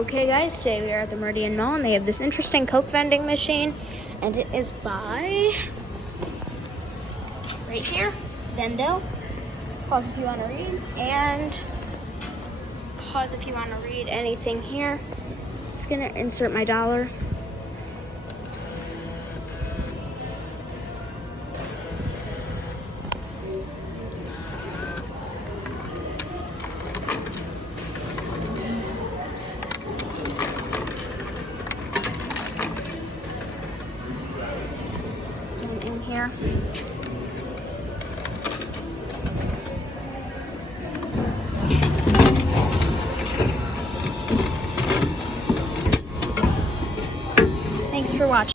Okay guys, today we are at the Meridian Mall and they have this interesting Coke vending machine, and it is by right here, Vendo. Pause if you want to read, and pause if you want to read anything here. Just gonna insert my dollar. In here. Thanks for watching.